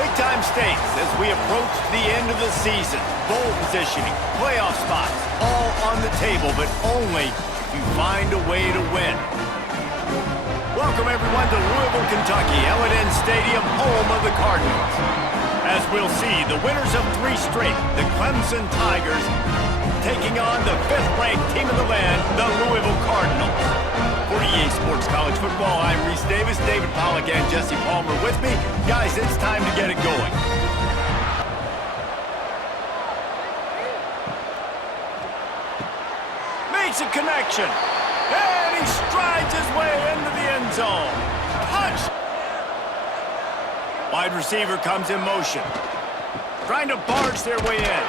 Big-time stakes as we approach the end of the season. Bowl positioning, playoff spots, all on the table, but only if you find a way to win. Welcome, everyone, to Louisville, Kentucky, L&N Stadium, home of the Cardinals. As we'll see, the winners of 3 straight, the Clemson Tigers, taking on the 5th-ranked team in the land, the Louisville Cardinals. For EA Sports College Football, I'm Reese Davis, David Pollack, and Jesse Palmer with me. Guys, it's time to get it going. Makes a connection, and he strides his way into the end zone. Touch! Wide receiver comes in motion, trying to barge their way in.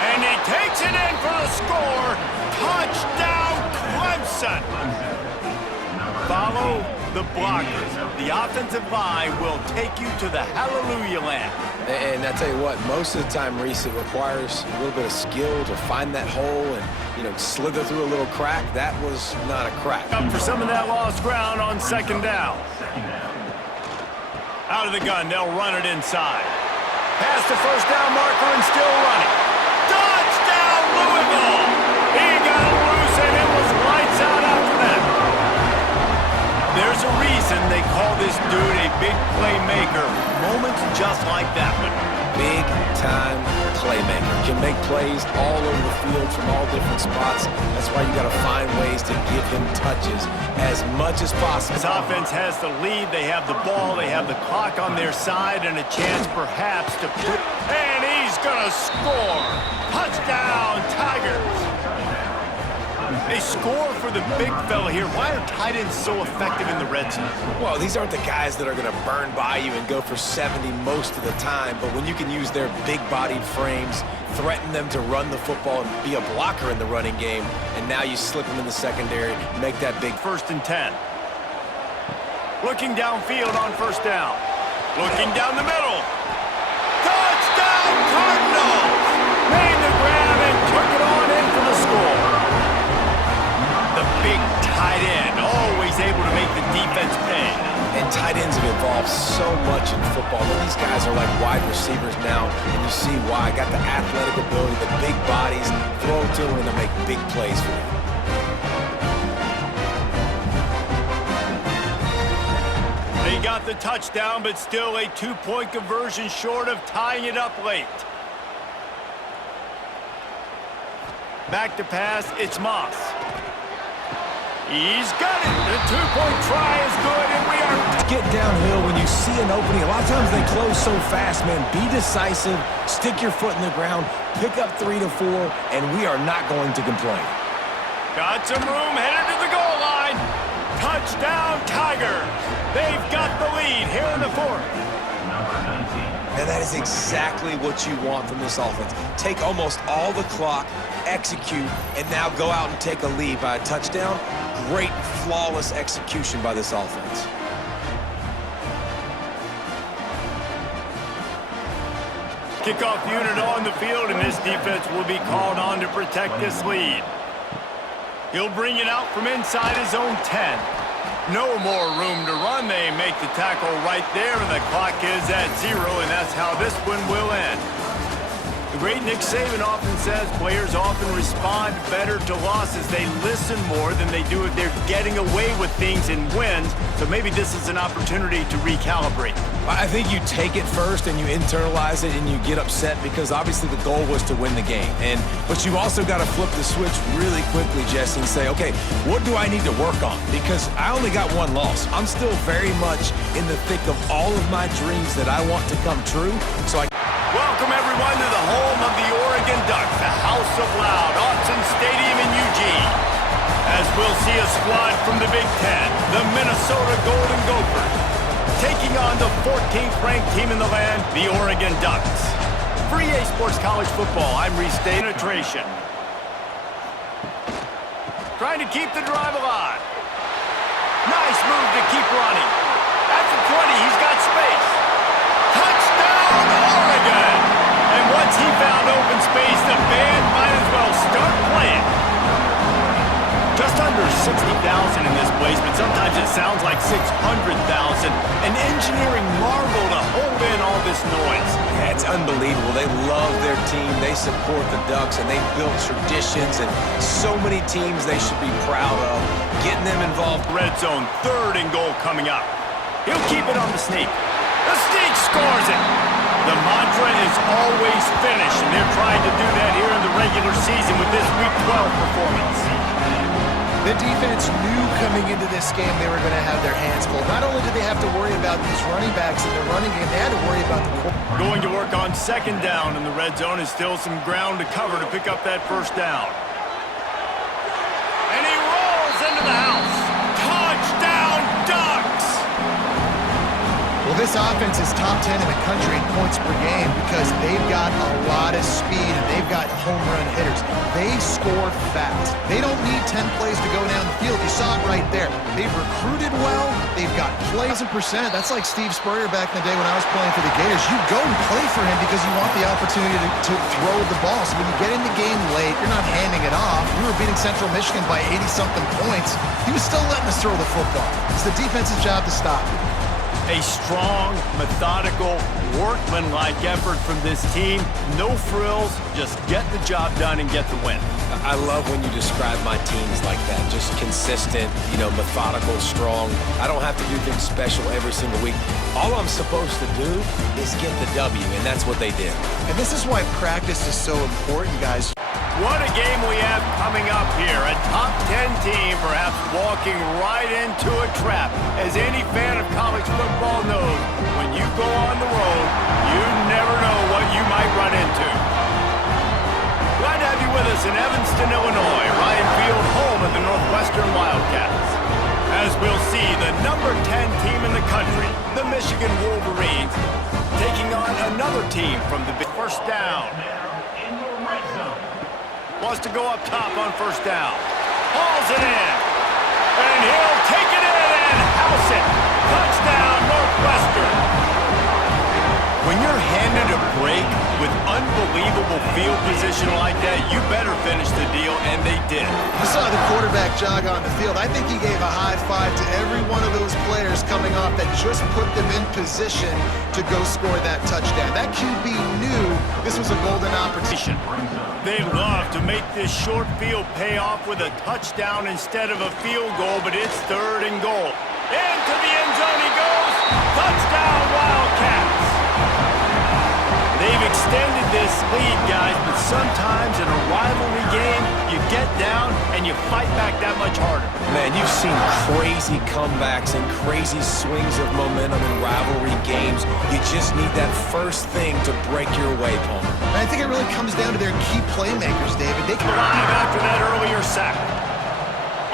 And he takes it in for the score. Touchdown, Clemson! Follow the blockers. The offensive line will take you to the hallelujah land. And I tell you what, most of the time, Reese, it requires a little bit of skill to find that hole and, slither through a little crack. That was not a crack. Up for some of that lost ground on 2nd down. Out of the gun, they'll run it inside. Past the 1st down marker and still running. Touchdown, Louisville! He got it loose, and it was lights out after that. There's a reason they call this dude a big playmaker. Moments just like that one. Big-time playmaker. Can make plays all over the field from all different spots. That's why you got to find ways to give him touches as much as possible. This offense has the lead. They have the ball. They have the clock on their side and a chance perhaps to put... And he's going to score. Touchdown, Tigers. They score for the big fella here. Why are tight ends so effective in the red zone? Well, these aren't the guys that are going to burn by you and go for 70 most of the time, but when you can use their big-bodied frames, threaten them to run the football and be a blocker in the running game, and now you slip them in the secondary, make that big 1st and 10. Looking downfield on 1st down. Looking down the middle. Touchdown, Cardinals! Made the grab and took it on in for the score. The big tight end, always able to make the defense pay. And tight ends have evolved so much in football. These guys are like wide receivers now, and you see why. Got the athletic ability, the big bodies, throw to them, and they'll make big plays for you. They got the touchdown, but still a 2-point conversion short of tying it up late. Back to pass, it's Moss. He's got it. The 2-point try is good, and we are... Get downhill when you see an opening. A lot of times they close so fast, man. Be decisive, stick your foot in the ground, pick up 3 to 4, and we are not going to complain. Got some room, headed to the goal line. Touchdown, Tigers. They've got the lead here in the 4th. And that is exactly what you want from this offense. Take almost all the clock, execute, and now go out and take a lead by a touchdown. Great, flawless execution by this offense. Kickoff unit on the field, and this defense will be called on to protect this lead. He'll bring it out from inside his own 10. No more room to run. They make the tackle right there, and the clock is at 0, and that's how this one will end. The great Nick Saban often says players often respond better to losses. They listen more than they do if they're getting away with things in wins. So maybe this is an opportunity to recalibrate. I think you take it first and you internalize it and you get upset because obviously the goal was to win the game. But you also got to flip the switch really quickly, Jesse, and say, okay, what do I need to work on? Because I only got 1 loss. I'm still very much in the thick of all of my dreams that I want to come true. Welcome, everyone, to the home of the Oregon Ducks, the House of Loud, Autzen Stadium in Eugene. As we'll see a squad from the Big Ten, the Minnesota Golden Gophers, taking on the 14th-ranked team in the land, the Oregon Ducks. For EA Sports College Football, I'm Reese Davis. Penetration. Trying to keep the drive alive. Nice move to keep running. At the 20, he's got space. Touchdown, Oregon! And once he found open space, the band might as well start playing. Just under 60,000 in this ways, but sometimes it sounds like 600,000. An engineering marvel to hold in all this noise. Yeah, it's unbelievable. They love their team. They support the Ducks, and they've built traditions and so many teams they should be proud of. Getting them involved. Red zone, 3rd and goal coming up. He'll keep it on the sneak. The sneak scores it. The mantra is always finish, and they're trying to do that here in the regular season with this Week 12 performance. The defense knew coming into this game they were going to have their hands full. Not only did they have to worry about these running backs in their running game, they had to worry about the quarterback. Going to work on 2nd down in the red zone is still some ground to cover to pick up that 1st down. And he rolls into the house. Touchdown, Ducks! Well, this offense is top 10 in the country in points per game because they've got a lot of speed and they've got home run hitters. They score fast. They don't need 10 plays to go down the field. You saw it right there. They've recruited well. They've got plays and percent. That's like Steve Spurrier back in the day when I was playing for the Gators. You go and play for him because you want the opportunity to throw the ball. So when you get in the game late, you're not handing it off. We were beating Central Michigan by 80-something points. He was still letting us throw the football. It's the defense's job to stop it. A strong, methodical, workmanlike effort from this team. No frills, just get the job done and get the win. I love when you describe my teams like that. Just consistent, methodical, strong. I don't have to do things special every single week. All I'm supposed to do is get the W, and that's what they did. And this is why practice is so important, guys. What a game we have coming up here. A top 10 team perhaps walking right into a trap. As any fan of college football knows, when you go on the road, you never know what you might run into. Glad to have you with us in Evanston, Illinois. Ryan Field, home of the Northwestern Wildcats. As we'll see, the number 10 team in the country, the Michigan Wolverines, taking on another team from the 1st down. Wants to go up top on 1st down. Hauls it in. And he'll take it in and house it. Touchdown, Northwestern. When you're handed a break with unbelievable field position like that, you better finish the deal, and they did. You saw the quarterback jog on the field. I think he gave a high five to every one of those players coming off that just put them in position to go score that touchdown. That QB knew this was a golden opportunity. They love to make this short field pay off with a touchdown instead of a field goal, but it's 3rd and goal. Into the end zone he goes. Touchdown, Wildcats. They've extended this lead, guys, but sometimes in a rivalry game, you get down and you fight back that much harder. Man, you've seen crazy comebacks and crazy swings of momentum in rivalry games. You just need that first thing to break your way, Palmer. And I think it really comes down to their key playmakers, David. They can Alive after that earlier sack.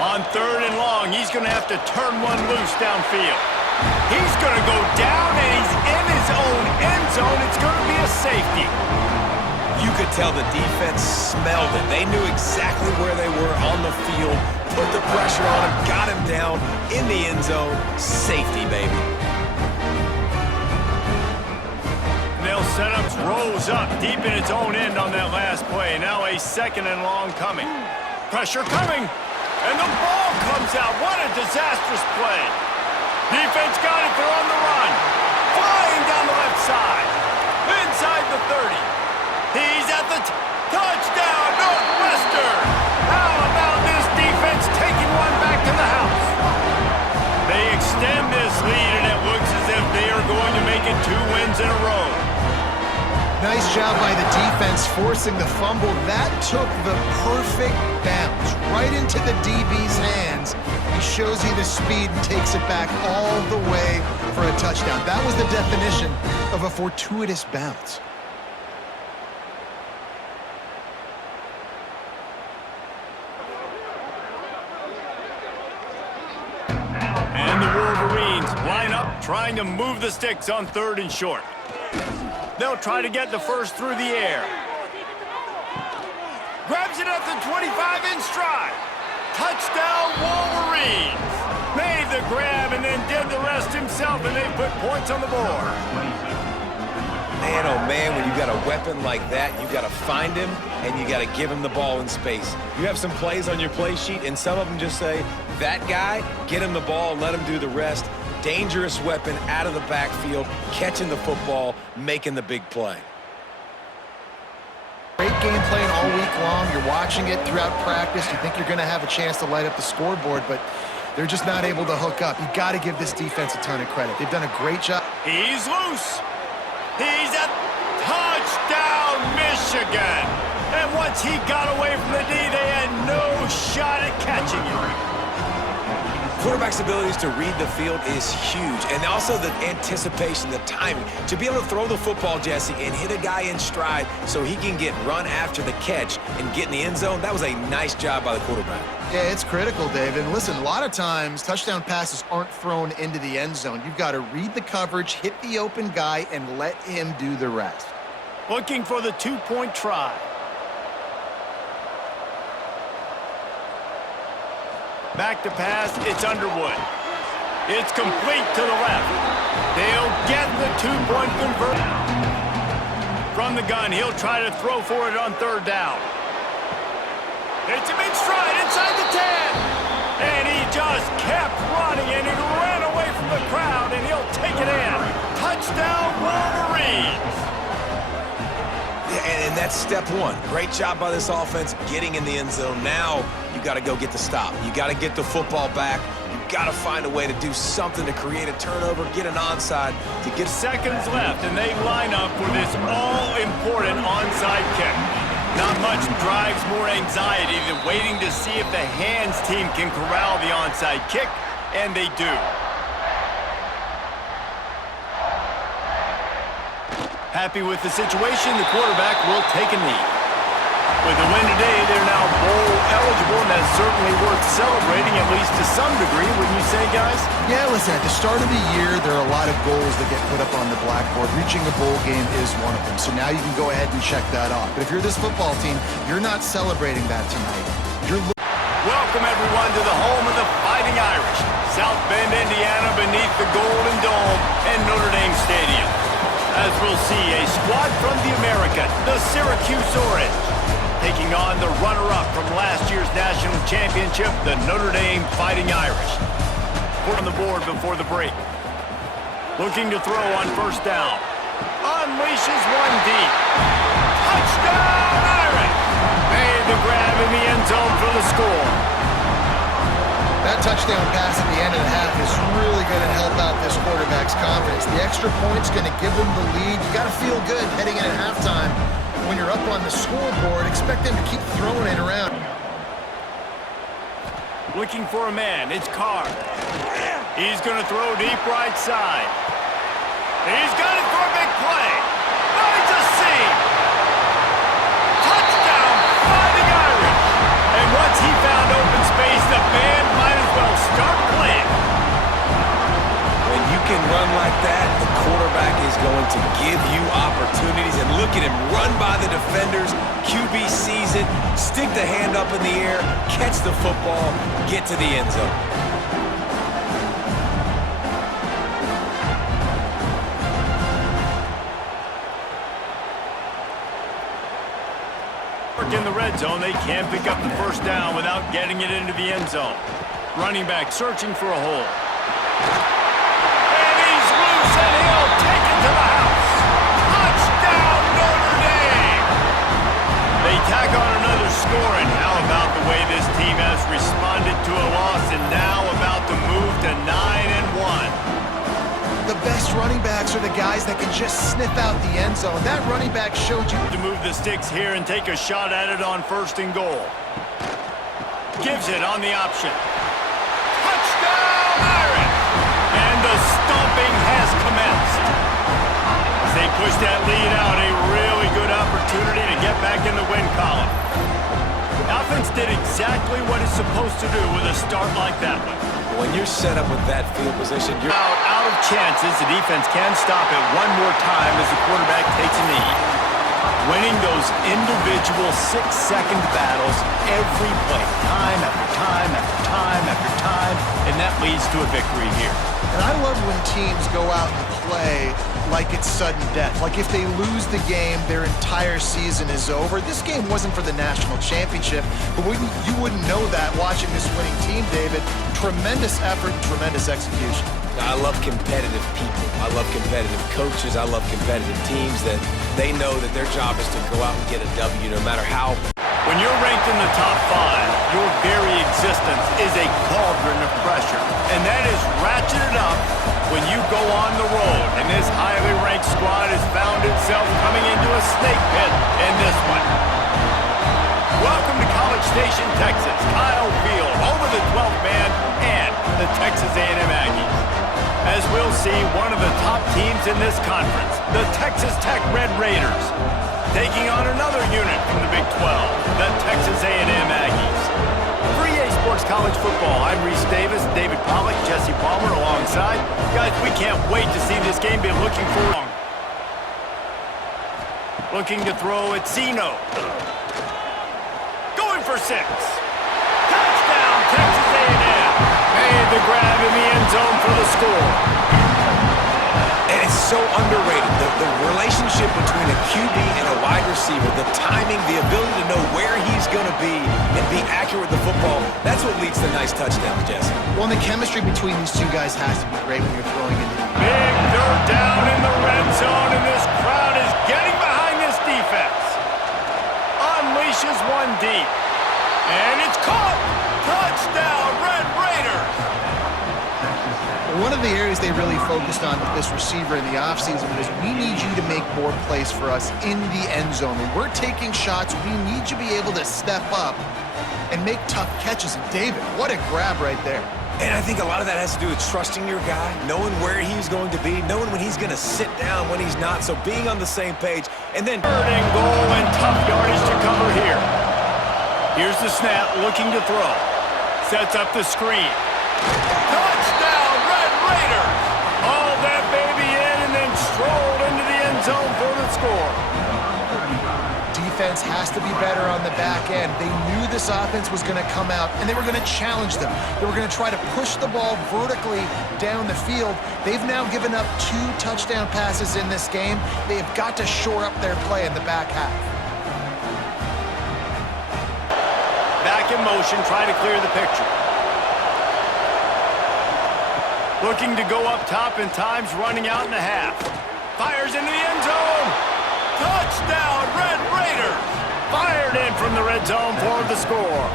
On 3rd and long, he's going to have to turn one loose downfield. He's going to go down, and he's in his own end zone. It's going to be a safety. You could tell the defense smelled it. They knew exactly where they were on the field, put the pressure on him, got him down in the end zone. Safety, baby. They'll set up, rose up deep in its own end on that last play. Now a 2nd and long coming. Pressure coming, and the ball comes out. What a disastrous play. Defense got it, they're on the run. Flying down the left side. Inside the 30. He's at the touchdown, Northwestern. How about this defense taking one back to the house? They extend this lead, and it looks as if they are going to make it 2 wins in a row. Nice job by the defense forcing the fumble. That took the perfect bounce right into the DB's hands. He shows you the speed and takes it back all the way for a touchdown. That was the definition of a fortuitous bounce. And the Wolverines line up, trying to move the sticks on 3rd and short. They'll try to get the first through the air. Grabs it at the 25 in stride. Touchdown, Wolverines. Made the grab and then did the rest himself, and they put points on the board. Man, oh man, when you got a weapon like that, you got to find him and you got to give him the ball in space. You have some plays on your play sheet, and some of them just say, that guy, get him the ball, let him do the rest. Dangerous weapon out of the backfield, catching the football, making the big play. Great game plan all week long. You're watching it throughout practice. You think you're going to have a chance to light up the scoreboard, but they're just not able to hook up. You got to give this defense a ton of credit. They've done a great job. He's loose. He's a touchdown, Michigan. And once he got away from the D, they had no shot at catching him. Quarterback's abilities to read the field is huge, and also the anticipation, the timing. To be able to throw the football, Jesse, and hit a guy in stride so he can get run after the catch and get in the end zone, that was a nice job by the quarterback. Yeah, it's critical, Dave. And listen, a lot of times touchdown passes aren't thrown into the end zone. You've got to read the coverage, hit the open guy, and let him do the rest. Looking for the two-point try. Back to pass, it's Underwood. It's complete to the left. They'll get the two-point conversion. From the gun, he'll try to throw for it on third down. It's him in stride inside the 10. And he just kept running, and he ran away from the crowd, and he'll take it in. Touchdown, Wolverines. And that's step one. Great job by this offense getting in the end zone. Now you got to go get the stop. You got to get the football back. You got to find a way to do something to create a turnover, get an onside, to get seconds left, and they line up for this all-important onside kick. Not much drives more anxiety than waiting to see if the hands team can corral the onside kick, and they do. Happy with the situation, the quarterback will take a knee. With the win today, they're now bowl eligible, and that's certainly worth celebrating, at least to some degree, wouldn't you say, guys? Yeah, listen, at the start of the year, there are a lot of goals that get put up on the blackboard. Reaching a bowl game is one of them, so now you can go ahead and check that off. But if you're this football team, you're not celebrating that tonight. Welcome, everyone, to the home of the Fighting Irish, South Bend, Indiana, beneath the Golden Dome and Notre Dame Stadium. As we'll see, a squad from the American, the Syracuse Orange, taking on the runner-up from last year's national championship, the Notre Dame Fighting Irish. We're on the board before the break. Looking to throw on first down. Unleashes one deep. Touchdown, Irish! Made the grab in the end zone for the score. That touchdown pass at the end of the half is really going to help out this quarterback's confidence. The extra point's going to give them the lead. You got to feel good heading in at halftime. When you're up on the scoreboard, expect them to keep throwing it around. Looking for a man, it's Carr. He's going to throw deep right side. He's got it for a big play. Finds a seam. Touchdown, Fighting Irish. And once he found open space, the band might as well start playing. When you can run like that, the quarterback is going to give you opportunities. And look at him run by the defenders. QB sees it, stick the hand up in the air, catch the football, get to the end zone. In the red zone, they can't pick up the first down without getting it into the end zone. Running back searching for a hole. And he's loose, and he'll take it to the house. Touchdown, Notre Dame! They tack on another score, and how about the way this team has responded to a loss and now about to move to 9-1. The best running backs are the guys that can just sniff out the end zone. That running back showed you to move the sticks here and take a shot at it on first and goal. Gives it on the option. Touchdown, Irish! And the stomping has commenced. As they push that lead out, a really good opportunity to get back in the win column. Offense did exactly what it's supposed to do with a start like that one. When you're set up with that field position, you're out of chances. The defense can stop it one more time as the quarterback takes a knee. winning those individual 6-second battles every play, time after time after time after time, and that leads to a victory here. And I love when teams go out and play like it's sudden death. Like if they lose the game, their entire season is over. This game wasn't for the national championship, but you wouldn't know that watching this winning team, David. Tremendous effort and tremendous execution. I love competitive people. I love competitive coaches. I love competitive teams that they know that their job is to go out and get a W no matter how. When you're ranked in the top 5, your very existence is a cauldron of pressure. And that is ratcheted up when you go on the road. And this highly ranked squad has found itself coming into a snake pit in this one. Welcome to College Station, Texas. Kyle Field, home of the 12th man and the Texas A&M Aggies. As we'll see, one of the top teams in this conference, the Texas Tech Red Raiders, taking on another unit from the Big 12, the Texas A&M Aggies. For EA Sports College Football, I'm Reese Davis, David Pollack, Jesse Palmer alongside. Guys, we can't wait to see this game. Been looking for long. Looking to throw at Zeno. Going for 6. Touchdown, Texas A&M. Made the grab in the end zone for the score. And it's so underrated. The relationship between a QB and a wide receiver, the timing, the ability to know where he's going to be and be accurate with the football, that's what leads to nice touchdowns, Jesse. Well, and the chemistry between these two guys has to be great when you're throwing into the Big third down in the red zone, and this crowd is getting behind this defense. Unleashes one deep. And it's caught. Touchdown, Red Raiders. One of the areas they really focused on with this receiver in the offseason was we need you to make more plays for us in the end zone. When we're taking shots, we need you to be able to step up and make tough catches. And David, what a grab right there. And I think a lot of that has to do with trusting your guy, knowing where he's going to be, knowing when he's going to sit down, when he's not, so being on the same page. And then 3rd and goal and tough yardage to cover here. Here's the snap, looking to throw. Sets up the screen. Touchdown, Red Raiders! Hauled that baby in and then strolled into the end zone for the score. Defense has to be better on the back end. They knew this offense was going to come out, and they were going to challenge them. They were going to try to push the ball vertically down the field. They've now given up 2 touchdown passes in this game. They have got to shore up their play in the back half. Back in motion, trying to clear the picture. Looking to go up top, and time's running out in the half. Fires into the end zone. Touchdown, Red Raiders! Fired in from the red zone for the score.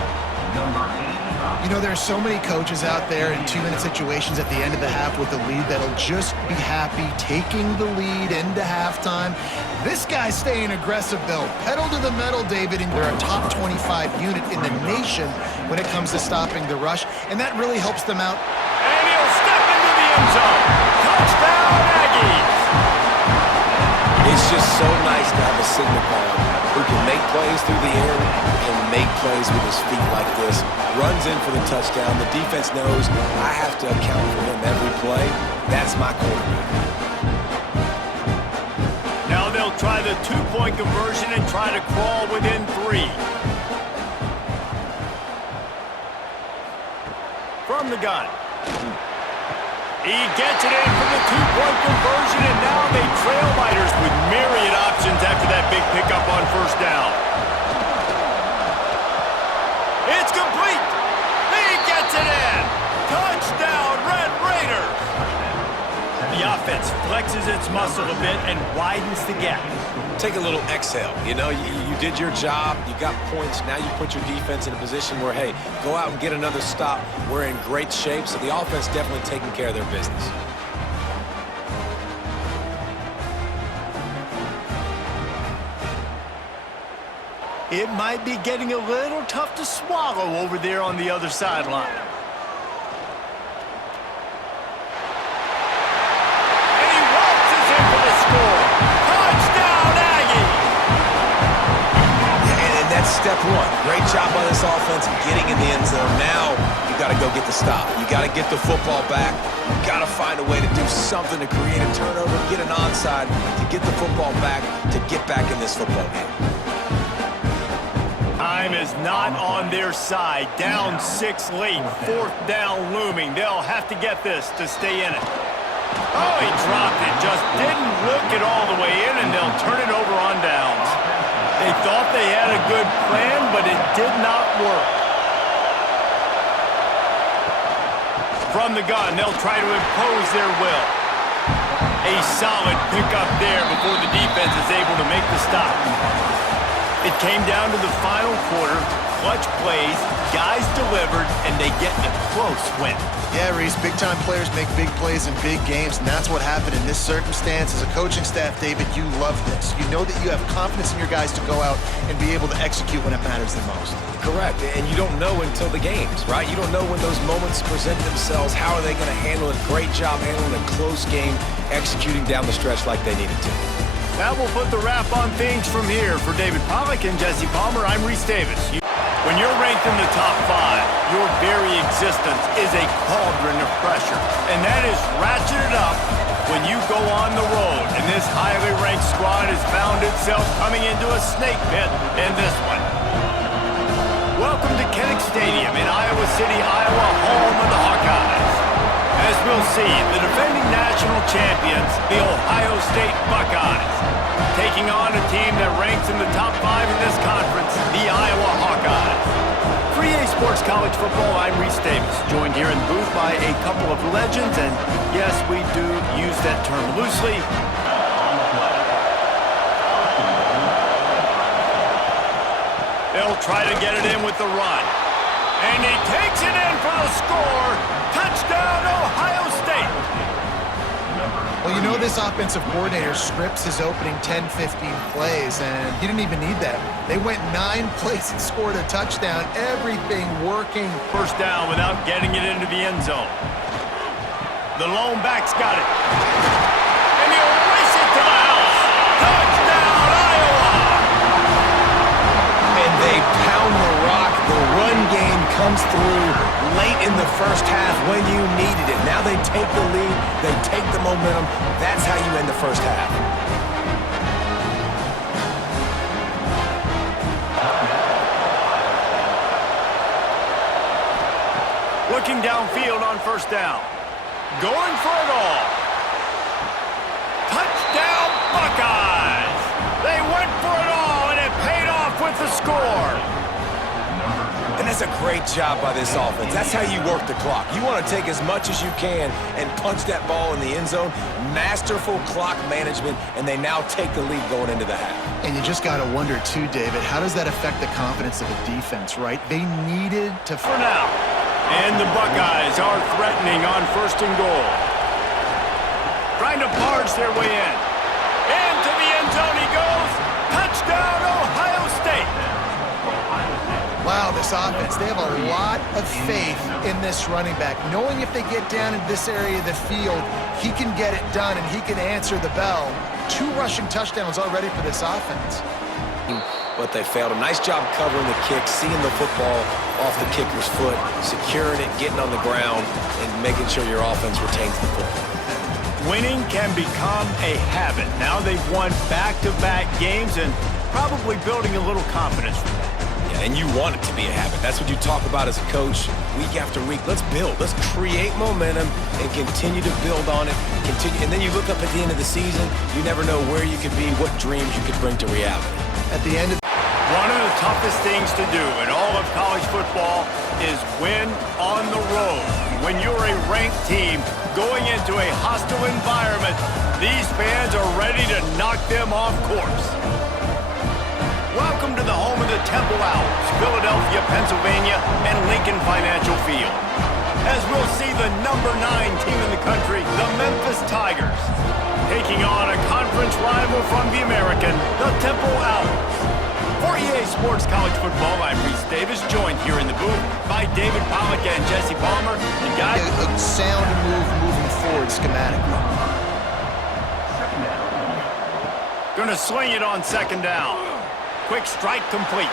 You know, there are so many coaches out there in 2-minute situations at the end of the half with the lead that'll just be happy taking the lead into halftime. This guy's staying aggressive, though. Pedal to the metal, David, and they're a top 25 unit in the nation when it comes to stopping the rush, and that really helps them out. And he'll step into the end zone. Touchdown, Aggies! it's just so nice to have a signal caller who can make plays through the air and make plays with his feet like this. Runs in for the touchdown. The defense knows I have to account for him every play. That's my quarterback. Now they'll try the 2-point conversion and try to crawl within 3. From the gun. He gets it in for the 2-point conversion, and now they trail lighters with myriad options after that big pickup on first down. It's complete. He gets it in. Touchdown, Red Raiders. The offense flexes its muscle a bit and widens the gap. Take a little exhale. You know, you did your job. You got points. Now you put your defense in a position where, hey, go out and get another stop. We're in great shape. So the offense definitely taking care of their business. It might be getting a little tough to swallow over there on the other sideline. And he waltzes in for the score. Touchdown, Aggies! And that's step one. Great job by this offense getting in the end zone. Now you've got to got to go get the stop. You got to get the football back. You got to find a way to do something to create a turnover, get an onside, to get the football back, to get back in this football game. Time is not on their side. Down 6 late. 4th down looming. They'll have to get this to stay in it. Oh, he dropped it. Just didn't look it all the way in, and they'll turn it over on downs. They thought they had a good plan, but it did not work. From the gun, they'll try to impose their will. A solid pickup there before the defense is able to make the stop. It came down to the final quarter. Clutch plays, guys delivered, and they get a close win. Yeah, Reese, big-time players make big plays in big games, and that's what happened in this circumstance. As a coaching staff, David, you love this. You know that you have confidence in your guys to go out and be able to execute when it matters the most. Correct, and you don't know until the games, right? You don't know when those moments present themselves. How are they going to handle it? Great job handling a close game, executing down the stretch like they needed to. That will put the wrap on things from here. For David Pollack and Jesse Palmer, I'm Reese Davis. When you're ranked in the top 5, your very existence is a cauldron of pressure. And that is ratcheted up when you go on the road. And this highly ranked squad has found itself coming into a snake pit in this one. Welcome to Kinnick Stadium in Iowa City, Iowa, home of the Hawkeyes. As we'll see, the defending national champions, the Ohio State Buckeyes, taking on a team that ranks in the top 5 in this conference, the Iowa Hawkeyes. For EA Sports College Football, I'm Reese Davis, joined here in the booth by a couple of legends, and yes, we do use that term loosely. They'll try to get it in with the run. And he takes it in for the score. Touchdown, Ohio State. Well, you know this offensive coordinator scripts his opening 10, 15 plays, and he didn't even need that. They went 9 plays and scored a touchdown. Everything working. First down without getting it into the end zone. The lone back's got it. And he'll race it to the house. Touchdown, Iowa. And they pound the rock. The run game comes through late in the first half when you needed it. Now they take the lead. They take the momentum. That's how you end the first half. Looking downfield on first down. Going for it all. Touchdown, Buckeyes. They went for it all, and it paid off with the score. And that's a great job by this offense. That's how you work the clock. You want to take as much as you can and punch that ball in the end zone. Masterful clock management, and they now take the lead going into the half. And you just got to wonder, too, David, how does that affect the confidence of the defense, right? They needed to... For now. And the Buckeyes are threatening on 1st and goal. Trying to barge their way in. Into the end zone he goes. Touchdown, Ohio State. Wow, this offense, they have a lot of faith in this running back. Knowing if they get down in this area of the field, he can get it done and he can answer the bell. 2 rushing touchdowns already for this offense. But they failed. A nice job covering the kick, seeing the football off the kicker's foot, securing it, getting on the ground, and making sure your offense retains the football. Winning can become a habit. Now they've won back-to-back games and probably building a little confidence from that. Yeah, and you want it to be a habit. That's what you talk about as a coach week after week. Let's build. Let's create momentum and continue to build on it. Continue, and then you look up at the end of the season, you never know where you could be, what dreams you could bring to reality. At the end of one of the toughest things to do in all of college football is win on the road. When you're a ranked team going into a hostile environment, these fans are ready to knock them off course. Welcome to the home of the Temple Owls, Philadelphia, Pennsylvania, and Lincoln Financial Field. As we'll see the number 9 team in the country, the Memphis Tigers, taking on a conference rival from the American, the Temple Owls. For EA Sports College Football, I'm Reese Davis, joined here in the booth by David Pollack and Jesse Palmer. And guys, a sound move moving forward schematically. Gonna swing it on 2nd down. Quick strike complete.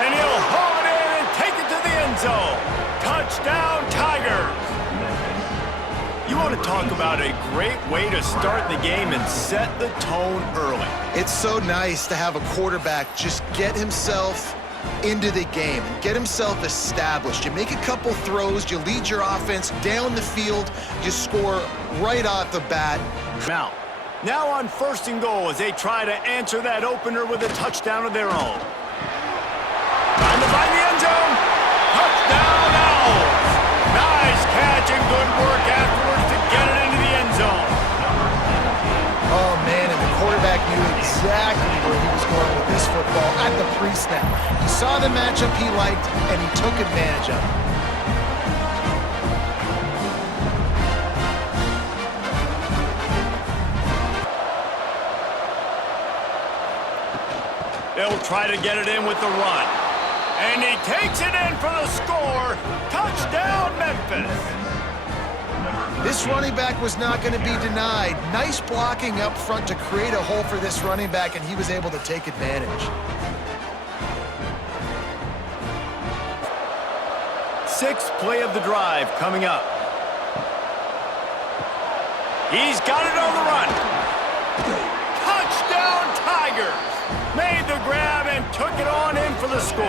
And he'll haul it in and take it to the end zone. Touchdown, Tigers! You want to talk about a great way to start the game and set the tone early. It's so nice to have a quarterback just get himself into the game and get himself established. You make a couple throws, you lead your offense down the field, you score right off the bat. Now on 1st and goal as they try to answer that opener with a touchdown of their own. Trying to find the end zone. Touchdown, Owls! Nice catch and good work afterwards to get it into the end zone. Oh, man, and the quarterback knew exactly where he was going with this football at the pre-snap. He saw the matchup he liked, and he took advantage of it. They'll try to get it in with the run. And he takes it in for the score. Touchdown, Memphis. This running back was not going to be denied. Nice blocking up front to create a hole for this running back, and he was able to take advantage. 6th play of the drive coming up. He's got it on the run. Touchdown, Tigers. Made the grab and took it on in for the score.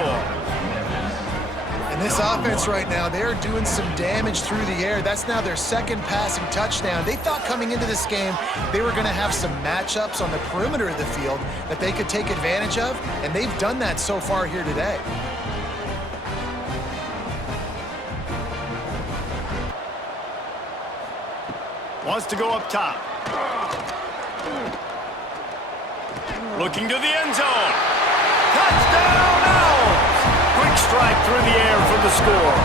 And this offense right now, they're doing some damage through the air. That's now their 2nd passing touchdown. They thought coming into this game they were going to have some matchups on the perimeter of the field that they could take advantage of, and they've done that so far here today. Wants to go up top. Looking to the end zone. Touchdown, Owls! Quick strike through the air for the score.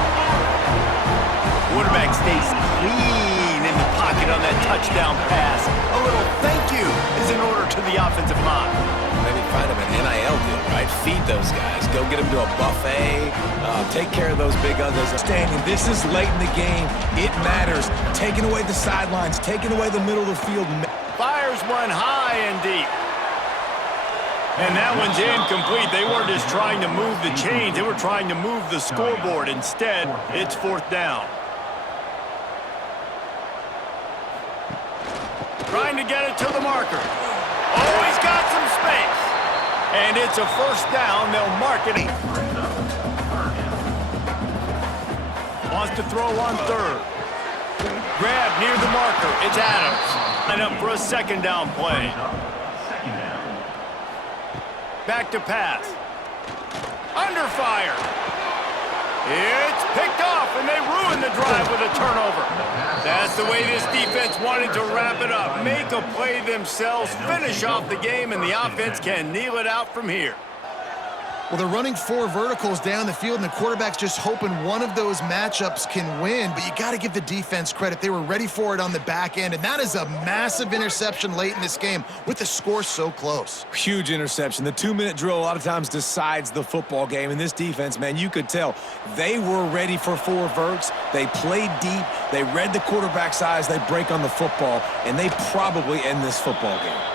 Quarterback stays clean in the pocket on that touchdown pass. A little thank you is in order to the offensive line. Maybe find him an NIL deal, right? Feed those guys. Go get them to a buffet. Take care of those big others. Standing. This is late in the game. It matters. Taking away the sidelines, taking away the middle of the field. Fires one high and deep. And that one's incomplete. They weren't just trying to move the chains. They were trying to move the scoreboard. Instead, it's 4th down. Trying to get it to the marker. Oh, he's got some space. And it's a 1st down. They'll mark it. Wants to throw on 3rd. Grab near the marker. It's Adams. Line up for a 2nd down play. Back to pass. Under fire. It's picked off, and they ruin the drive with a turnover. That's the way this defense wanted to wrap it up. Make a play themselves, finish off the game, and the offense can kneel it out from here. Well, they're running 4 verticals down the field, and the quarterback's just hoping one of those matchups can win, but you got to give the defense credit. They were ready for it on the back end, and that is a massive interception late in this game with the score so close. Huge interception. The 2-minute drill a lot of times decides the football game. And this defense, man, you could tell they were ready for 4 verts. They played deep. They read the quarterback's eyes. They break on the football, and they probably end this football game.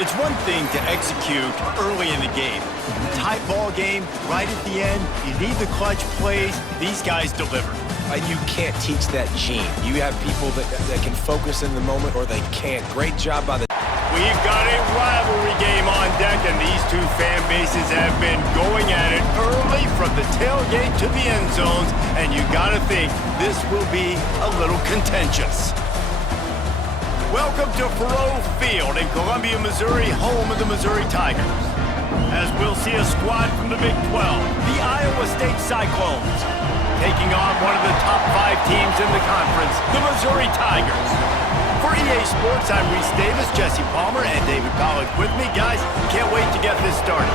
It's one thing to execute early in the game. Tight ball game, right at the end, you need the clutch plays. These guys deliver. You can't teach that gene. You have people that can focus in the moment or they can't. Great job by the... We've got a rivalry game on deck, and these two fan bases have been going at it early from the tailgate to the end zones, and you got to think this will be a little contentious. Welcome to Faurot Field in Columbia, Missouri, home of the Missouri Tigers. As we'll see a squad from the Big 12, the Iowa State Cyclones, taking on one of the top 5 teams in the conference, the Missouri Tigers. For EA Sports, I'm Reese Davis, Jesse Palmer, and David Pollack with me. Guys, can't wait to get this started.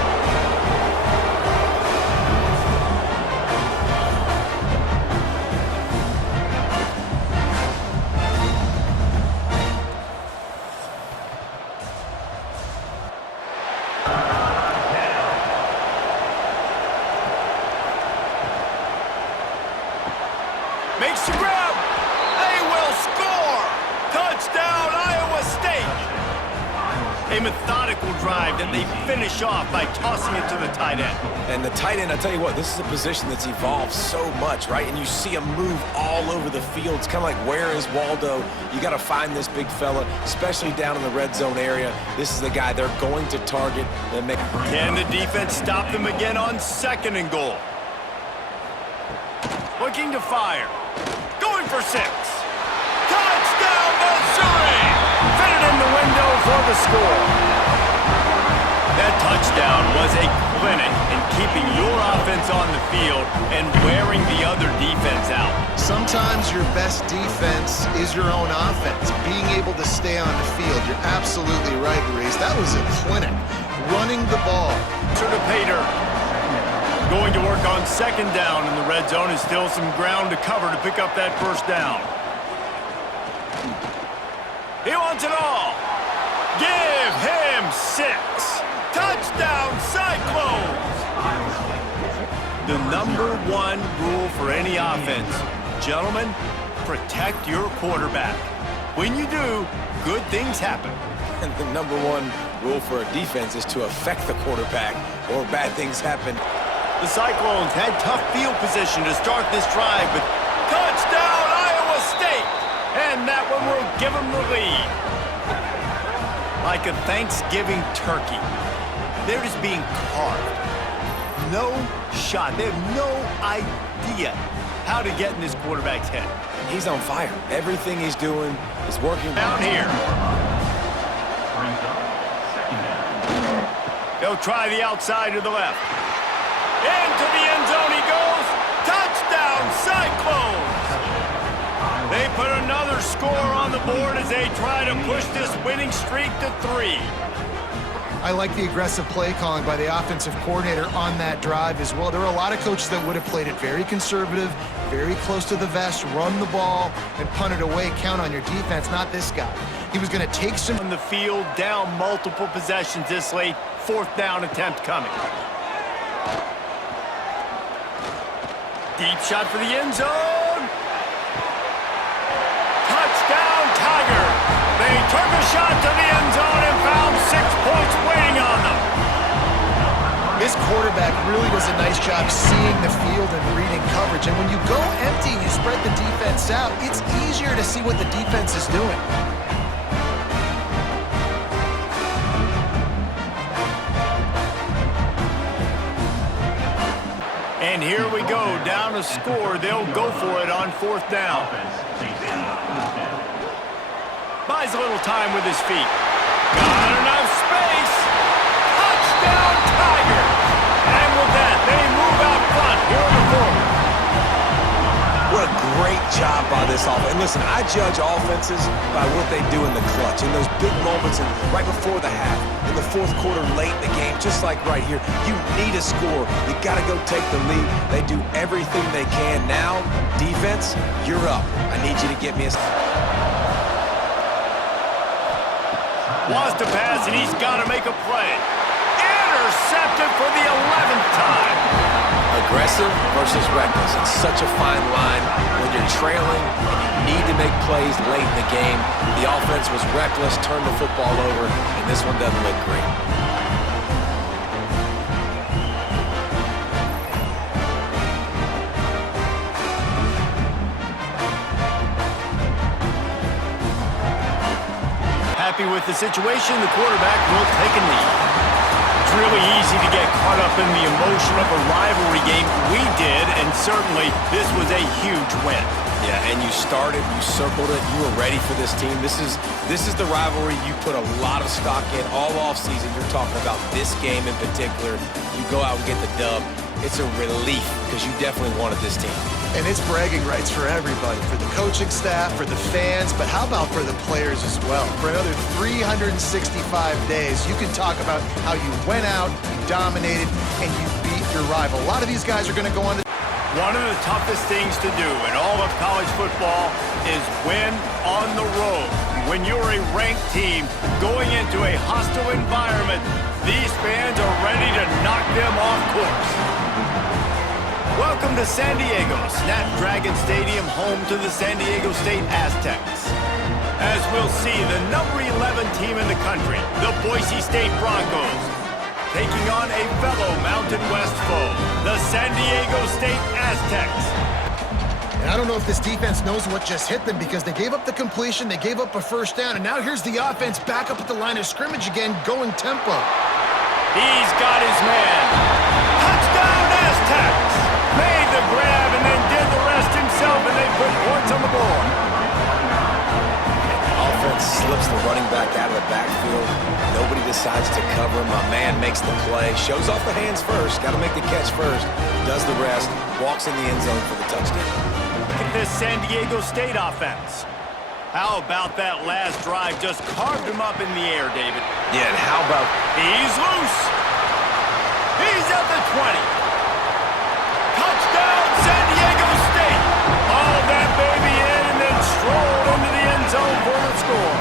Makes the grab. They will score. Touchdown, Iowa State. A methodical drive that they finish off by tossing it to the tight end. And the tight end, I tell you what, this is a position that's evolved so much, right? And you see him move all over the field. It's kind of like, where is Waldo? You got to find this big fella, especially down in the red zone area. This is the guy they're going to target. Can the defense stop them again on 2nd and goal? Looking to fire. Going for 6. Touchdown, Missouri! Fitted in the window for the score. That touchdown was a clinic in keeping your offense on the field and wearing the other defense out. Sometimes your best defense is your own offense, being able to stay on the field. You're absolutely right, Reese. That was a clinic. Running the ball. To Pater. Going to work on 2nd down in the red zone is still some ground to cover to pick up that 1st down. He wants it all. Give him 6. Touchdown, Cyclones! The #1 rule for any offense, gentlemen, protect your quarterback. When you do, good things happen. And the #1 rule for a defense is to affect the quarterback, or bad things happen. The Cyclones had tough field position to start this drive, but touchdown, Iowa State! And that one will give them the lead. Like a Thanksgiving turkey, they're just being carved. No shot. They have no idea how to get in this quarterback's head. He's on fire. Everything he's doing is working. Down here. They'll try the outside to the left. Into the end zone he goes. Touchdown, Cyclones! They put another score on the board as they try to push this winning streak to 3. I like the aggressive play calling by the offensive coordinator on that drive as well. There were a lot of coaches that would have played it very conservative, very close to the vest, run the ball, and punt it away. Count on your defense, not this guy. He was going to take some... On the field, down multiple possessions this late. 4th down attempt coming. Deep shot for the end zone. Touchdown, Tigers. They took a shot to the end zone and found 6 points waiting on them. This quarterback really does a nice job seeing the field and reading coverage. And when you go empty and you spread the defense out, it's easier to see what the defense is doing. And here we go, down a score. They'll go for it on 4th down. Buys a little time with his feet. Got enough space. Touchdown, Tigers. And with that, they move out front here in the 4th. What a great job by this offense. And listen, I judge offenses by what they do in the clutch, in those big moments and right before the half, in the 4th quarter, late in the game, just like right here. You need a score. You got to go take the lead. They do everything they can. Now, defense, you're up. I need you to get me a... Wants to pass, and he's got to make a play. Intercepted for the 11th time. Aggressive versus reckless. It's such a fine line when you're trailing and you need to make plays late in the game. The offense was reckless, turned the football over, and this one doesn't look great. Happy with the situation, the quarterback will take a knee. It's really easy to get caught up in the emotion of a rivalry game. We did, and certainly this was a huge win. Yeah, and you started, you circled it, you were ready for this team. This is the rivalry you put a lot of stock in all offseason. You're talking about this game in particular. You go out and get the dub. It's a relief because you definitely wanted this team. And it's bragging rights for everybody, for the coaching staff, for the fans, but how about for the players as well? For another 365 days, you can talk about how you went out, you dominated, and you beat your rival. A lot of these guys are going to go on to... One of the toughest things to do in all of college football is win on the road. When you're a ranked team going into a hostile environment, these fans are ready to knock them off course. Welcome to San Diego, Snapdragon Stadium, home to the San Diego State Aztecs. As we'll see, the number 11 team team in the country, the Boise State Broncos, taking on a fellow Mountain West foe, the San Diego State Aztecs. And I don't know if this defense knows what just hit them because they gave up the completion, they gave up a first down, and now here's the offense back up at the line of scrimmage again, going tempo. He's got his man. Touchdown Aztecs! Made the grab and then did the rest himself, and they put points on the board. Offense slips the running back out of the backfield. Nobody decides to cover him. My man makes the play. Shows off the hands first. Got to make the catch first. Does the rest. Walks in the end zone for the touchdown. Look at this San Diego State offense. How about that last drive? Just carved him up in the air, David. Yeah, and how about... He's loose. He's at the 20. Touchdown, San Diego State. All that baby in and then strolled into the end zone for the score.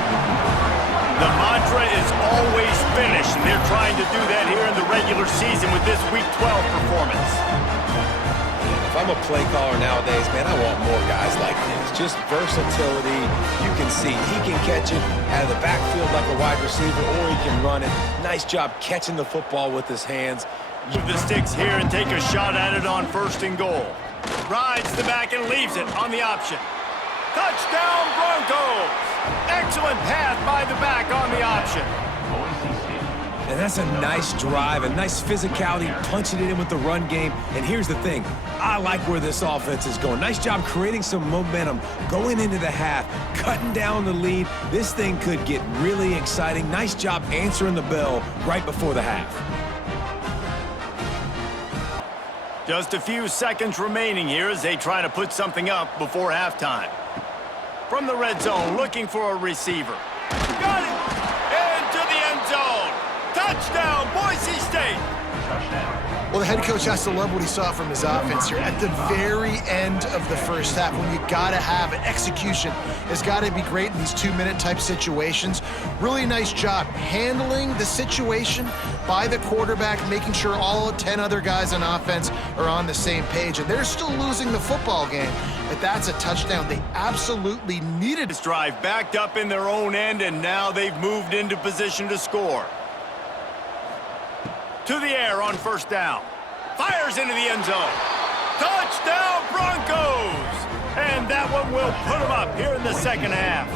The mantra is always finish, and they're trying to do that here in the regular season with this Week 12 performance. If I'm a play caller nowadays, man, I want more guys like this. Just versatility. You can see he can catch it out of the backfield like a wide receiver, or he can run it. Nice job catching the football with his hands. Move the sticks here and take a shot at it on 1st and goal. Rides the back and leaves it on the option. Touchdown Broncos! Excellent pass by the back on the option. And that's a nice drive, a nice physicality, punching it in with the run game. And here's the thing, I like where this offense is going. Nice job creating some momentum, going into the half, cutting down the lead. This thing could get really exciting. Nice job answering the bell right before the half. Just a few seconds remaining here as they try to put something up before halftime. From the red zone, looking for a receiver. Got it! Into the end zone! Touchdown, Boise State! Well, the head coach has to love what he saw from his offense here at the very end of the first half when you got to have it. Execution has got to be great in these 2-minute type situations. Really nice job handling the situation by the quarterback, making sure all 10 other guys on offense are on the same page. And they're still losing the football game, but that's a touchdown they absolutely needed. This drive backed up in their own end, and now they've moved into position to score. To the air on 1st down. Fires into the end zone. Touchdown Broncos! And that one will put them up here in the second half.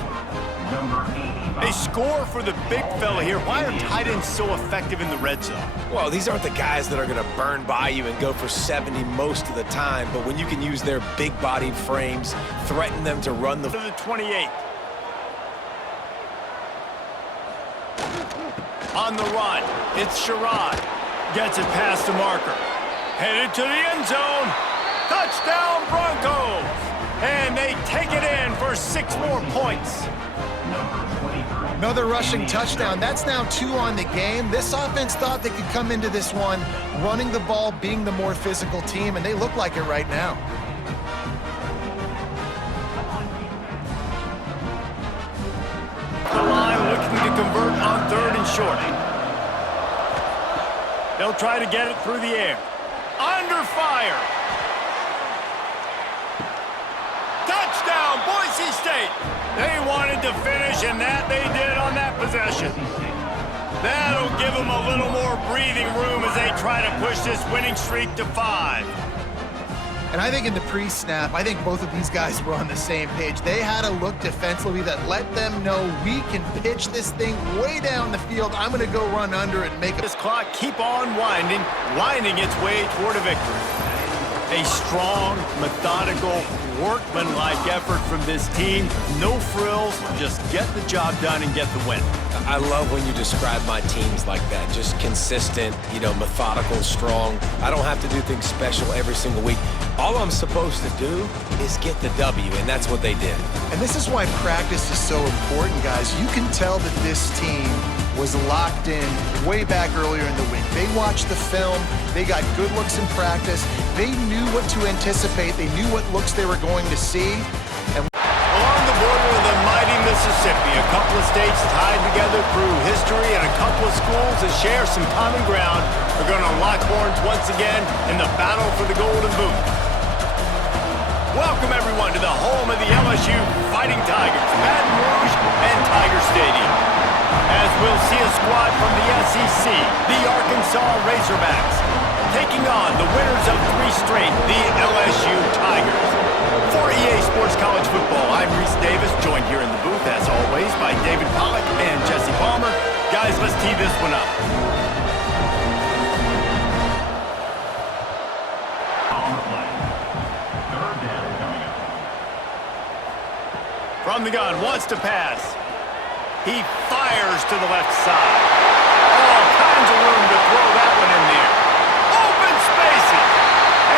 A score for the big fella here. Why are tight ends so effective in the red zone? Well, these aren't the guys that are going to burn by you and go for 70 most of the time, but when you can use their big-bodied frames, threaten them to run the... To the 28. On the run, it's Sherrod. Gets it past the marker. Headed to the end zone. Touchdown Broncos! And they take it in for 6 more points. Another rushing touchdown. That's now 2 on the game. This offense thought they could come into this one running the ball, being the more physical team, and they look like it right now. The line looking to convert on 3rd and short. They'll try to get it through the air. Under fire. Touchdown, Boise State. They wanted to finish, and that they did on that possession. That'll give them a little more breathing room as they try to push this winning streak to 5. And I think in the pre-snap, I think both of these guys were on the same page. They had a look defensively that let them know we can pitch this thing way down the field. I'm going to go run under it and make this clock keep on winding its way toward a victory. A strong, methodical, workmanlike effort from this team. No frills, just get the job done and get the win. I love when you describe my teams like that. Just consistent, methodical, strong. I don't have to do things special every single week. All I'm supposed to do is get the W, and that's what they did. And this is why practice is so important, guys. You can tell that this team was locked in way back earlier in the week. They watched the film. They got good looks in practice. They knew what to anticipate. They knew what looks they were going to see. And along the border of the mighty Mississippi, a couple of states tied together through history and a couple of schools that share some common ground are going to lock horns once again in the battle for the Golden Boot. Welcome, everyone, to the home of the LSU Fighting Tigers, Baton Rouge and Tiger Stadium. As squad from the SEC, the Arkansas Razorbacks, taking on the winners of 3 straight, the LSU Tigers. For EA Sports College Football, I'm Reese Davis, joined here in the booth, as always, by David Pollack and Jesse Palmer. Guys, let's tee this one up. From the gun, wants to pass. He fires to the left side. All kinds of room to throw that one in there. Open spaces.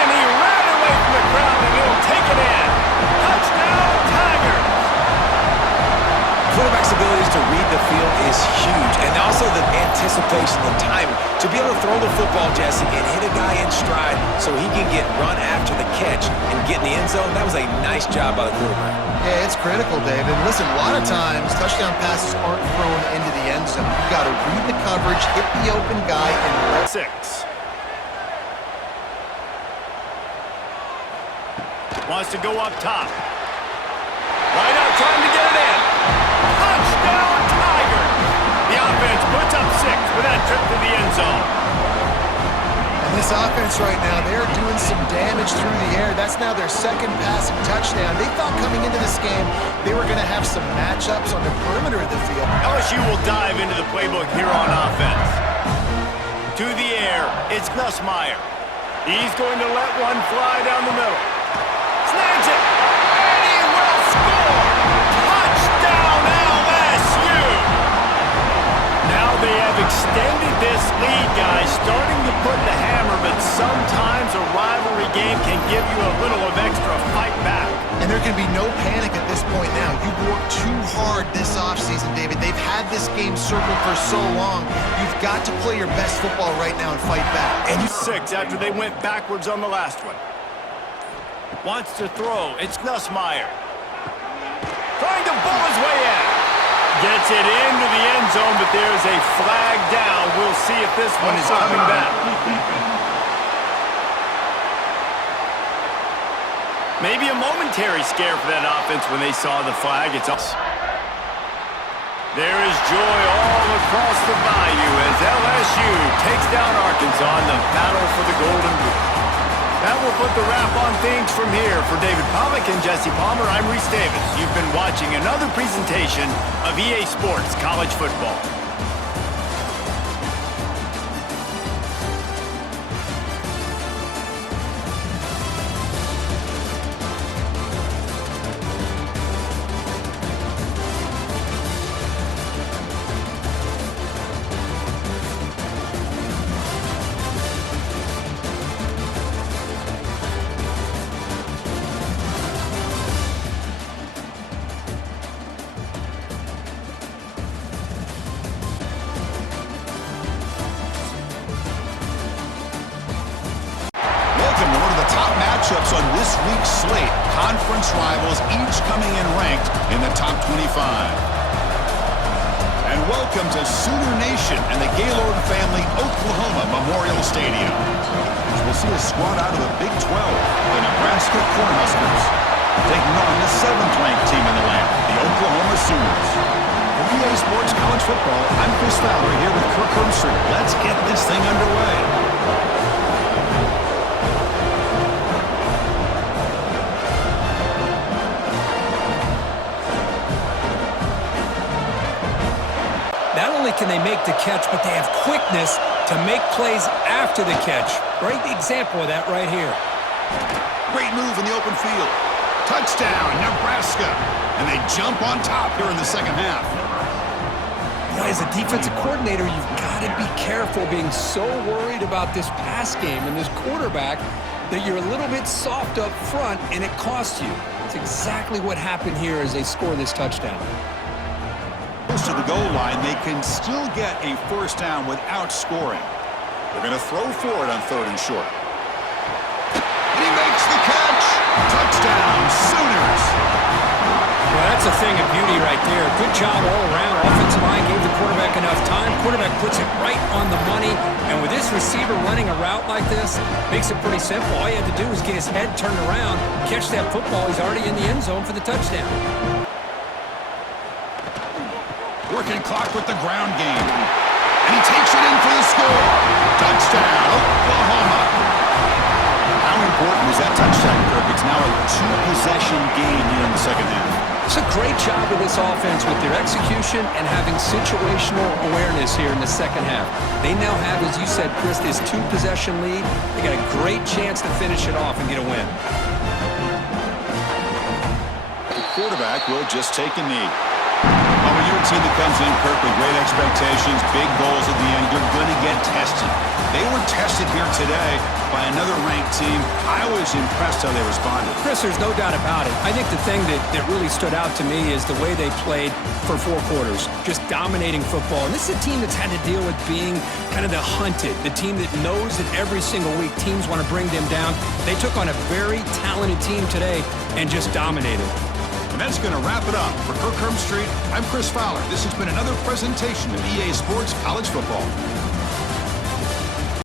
And he ran away from the crowd, and he'll take it in. Touchdown, Tigers. Quarterback's abilities to read the field is huge, and also the anticipation, the timing. To be able to throw the football, Jesse, and hit a guy in stride so he can get run after the catch and get in the end zone, that was a nice job by the quarterback. Yeah, it's critical, Dave. And listen, a lot of times, touchdown passes aren't thrown into the end zone. You got to read the coverage, hit the open guy, and let 6. Wants to go up top. Right out, trying to get it in. Touchdown, Tigers! The offense puts up 6 with that trip to the end zone. And this offense right now, they're doing some damage through the air. That's now their 2nd passing touchdown. They thought coming into this game they were going to have some matchups on the perimeter of the field. LSU will dive into the playbook here on offense. To the air, it's Nussmeier. He's going to let one fly down the middle. Snags it, and he will score! Touchdown, LSU! Now they have extended this lead, guys, starting to put the hammer, but sometimes a rivalry game can give you a little of extra fight back. And there can be no panic at this point now. You've worked too hard this offseason, David. They've had this game circled for so long. You've got to play your best football right now and fight back. And 6 after they went backwards on the last one. Wants to throw. It's Nussmeier. Trying to bull his way in. Gets it into the end zone, but there's a flag down. We'll see if this one is coming back. Maybe a momentary scare for that offense when they saw the flag. It's us. There is joy all across the bayou as LSU takes down Arkansas in the battle for the Golden Boot. That will put the wrap on things from here. For David Pollack and Jesse Palmer, I'm Reese Davis. You've been watching another presentation of EA Sports College Football. Matchups on this week's slate. Conference rivals each coming in ranked in the top 25. And welcome to Sooner Nation and the Gaylord Family Oklahoma Memorial Stadium. We'll see a squad out of the Big 12, the Nebraska Cornhuskers, taking on the 7th-ranked team in the land, the Oklahoma Sooners. For EA Sports College Football, I'm Chris Fowler here with Kirk Herbstreit. Let's get this thing underway. Not only can they make the catch, but they have quickness to make plays after the catch. Great example of that right here. Great move in the open field. Touchdown, Nebraska. And they jump on top here in the second half. You know, as a defensive coordinator, you've got to be careful being so worried about this pass game and this quarterback that you're a little bit soft up front and it costs you. It's exactly what happened here as they score this touchdown. Close to the goal line, they can still get a first down without scoring. They're going to throw for it on 3rd and short. And he makes the catch. Touchdown, Sooners. Well, that's a thing of beauty right there. Good job all around. Offensive line gave the quarterback enough time. Quarterback puts it right on the money. And with this receiver running a route like this, makes it pretty simple. All you had to do was get his head turned around, catch that football. He's already in the end zone for the touchdown. Working clock with the ground game. He takes it in for the score. Touchdown, Oklahoma. How important was that touchdown, Kirk? It's now a two-possession game here in the second half. It's a great job of this offense with their execution and having situational awareness here in the second half. They now have, as you said, Chris, this two-possession lead. They got a great chance to finish it off and get a win. The quarterback will just take a knee. When you're a team that comes in, Kirk, with great expectations, big goals at the end, you're going to get tested. They were tested here today by another ranked team. I was impressed how they responded. Chris, there's no doubt about it. I think the thing that really stood out to me is the way they played for 4 quarters, just dominating football. And this is a team that's had to deal with being kind of the hunted, the team that knows that every single week teams want to bring them down. They took on a very talented team today and just dominated. And that's going to wrap it up. For Kirk Street, I'm Chris Fowler. This has been another presentation of EA Sports College Football.